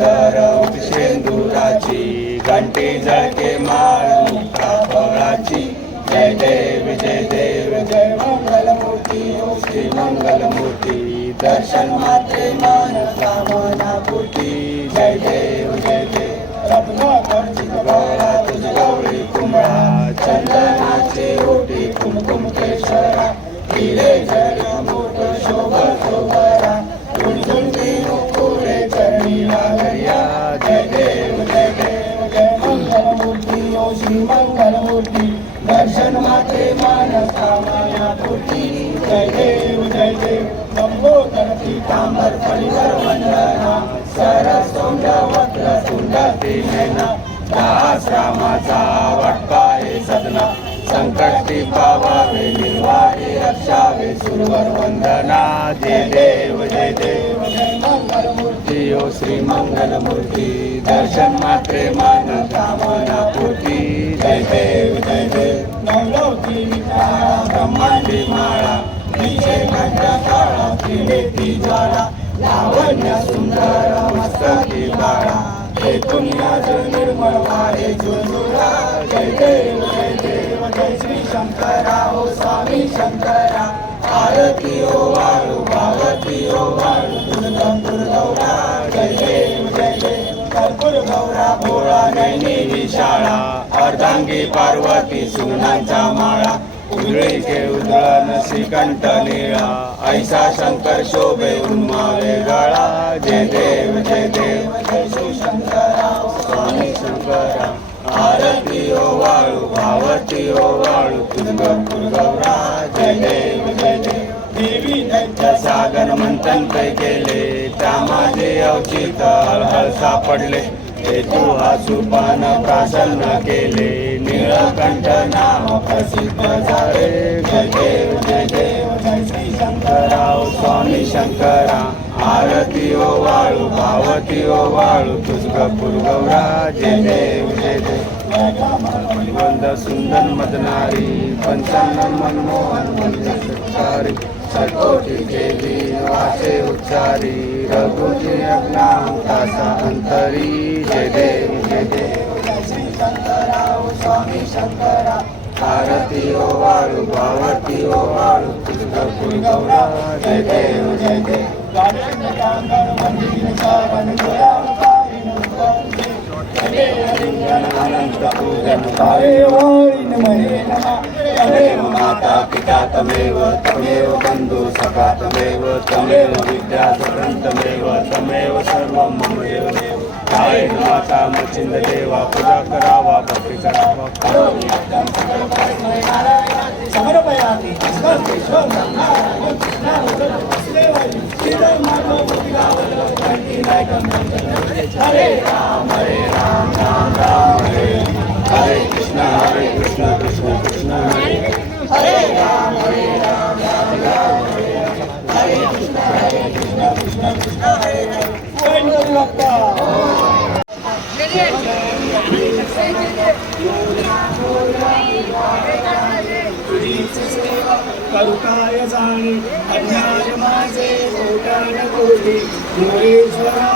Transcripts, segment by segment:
सर्वांगी सुंदर शेंदुराची घंटी जळके माळ मुक्ता फळाची जय देव जय देव जय मंगलमूर्ती श्री मंगलमूर्ती. दर्शन माते मान कामना पूर्ती जय देव जय देव. रत्नाकरची तुझ गौरी कुंभळा चंदनाचे ओटी कुमकुम केशरा हिरे दर्शन मात्रे मान कामना पूर्ती जय देव जय देव. लंबोदर पीतांबर परिवर वंदना. सरस वक्र सुंदर नैना दास रामाचा वटपाय सदना. संकटी पावावे निर्वाहे रक्षावे सुरवर वंदना. जय देव जय देव. जय मंगल मूर्ती ओ श्री मंगल मूर्ती दर्शन मात्रे मान कामना पूर्ती जय देव. लावण्य सुंदर मस्तकी बाळा हे दुनियाज निर्मळ वारे झुंझुरा जय देव जय देव जय श्री शंकरा. ओ स्वामी शंकरा. आरती ओ वाळू पावती ओ वाळू. दुर्गम दुर्गौरा. जय देव जय देव. कर्पूर गौरा भोळा नैनी निशाळा अर्धांगी पार्वती सुनांचा माळा. उजळी के उजळण श्रीकंठ निळा ऐसा शंकर शोभे उन्मावे गळा जय देव जय देव. जय श्री शंकरा स्वामी शंकरा आरती ओ वाळू भावती ओ वाळू तुझगपूर गौरा जय देव जय देव. देवी दैत्य सागर मंथन केले त्या माझे अवचित हळहळ सापडले. ते आसुपान प्रसन्न केले निळकंठ नाव प्रसिद्ध झाले. जय देव जय देव जय श्री शंकराव स्वामी शंकरा. आरती ओ वाळू भावती ओ वाळू तुझगपूर गौरा. जय देव जय देव. सुंदर मदनारी पंचान्न मनमोहन मंदिर सकोटी देवी वाचे उच्चारी रघुजी नाम तासा अंतरी जय देव जय देव स्वामी शंकरा आरती ओ वाळू भावती ओ वाळू तुझगपूर गौरा जय देव जय देव तमेव माता पिता तमेव तमेव बन्धु सखा तमेव तमेव विद्या तमेव तमेव सर्वं मम देव माता मच्छिंद देवा पूजा करावा भक्ती करावा करोमि सकल समर्पयामि Sarveshwar Narayan Krishna वसुदेवाय Hare Ram, Hare Ram, Ram Ram, Hare Krishna, Hare Krishna. करू काय जाणे अन्याय माझे कोटान कोटी मोरेश्वरा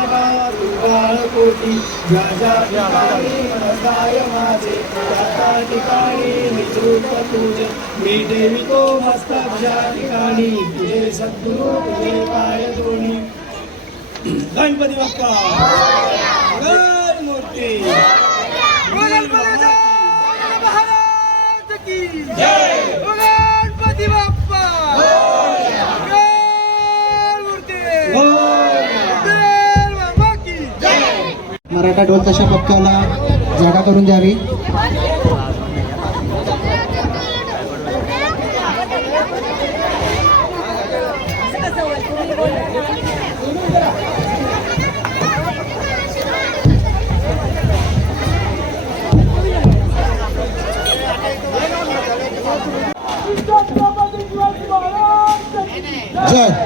तुकाळ कोटी ज्या ज्या ठिकाणी मनसाय माझे. त्या त्या ठिकाणी निजरूप तुझे मी देवितो मस्तक ज्या ठिकाणी तुझे सद्गुरु तुझे पाय दोन्ही. गणपती बाप्पा. मूर्ती. जय मराठा ढोल तशा पथकाला जागा करून द्यावी. जय.